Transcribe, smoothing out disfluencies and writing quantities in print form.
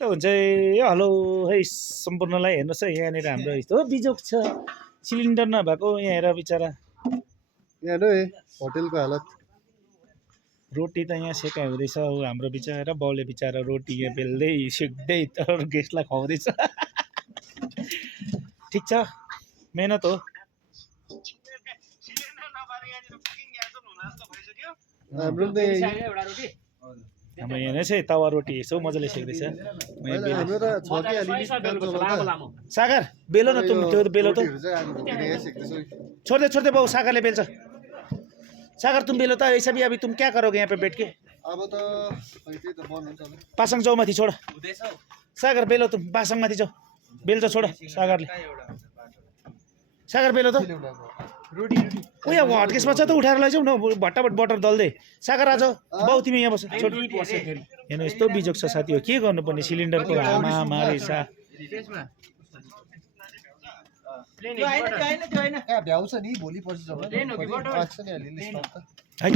त हुन्छ हेलो है सम्पूर्णलाई हेर्नुहोस् है यहाँनिर हाम्रो यस्तो बिजोग छ सिलिन्डर नभएको यहाँ हेर बिचरा यहाँ हेर्नु है होटेलको हालत रोटी त यहाँ सेकाइ हुँदैछ ऊ हाम्रो बिचरा बाउले बिचरा रोटी यहाँ बेल्दै सेक्दै तर गेस्टलाई खुवाउँदैछ ठिक छ मेहनत हो हाम्रो त हाम्रो यहाँ नै छ तावा रोटी यसो मजाले सेक्दैछ हाम्रो त छ कि अलिअलि काम चलाउँदा सागर बेलो न तुम त्यो बेलो त रोटीहरू चाहिँ आज भोलि यहाँ सेक्दैछु छोड़ दे बाबू सागरले बेल्छ सागर तुम बेलो त ऐसा भी अभी तुम क्या करोगे यहाँ पे बैठ के अब त खै त्यही त बन्द हुन्छ होला पासाङ जाऊ माथि छोड सागर बेलो तुम पासाङ माथि जाऊ बेल्छ छोड सागरले सागर बेलो त रोटी ऊ यहाँ हटकेसमा छ त उठाएर लैजाऊ न भट्टाभट बटर दल्दै सागर आज बाउ तिमी यहाँ बस छोड हेर्नु यस्तो बिजोग छ साथी हो के गर्नुपर्ने सिलिन्डरको हामा मारे सा भ्याउँछ नि भोलि पर्सि जब नि अलिअलि स्टक त है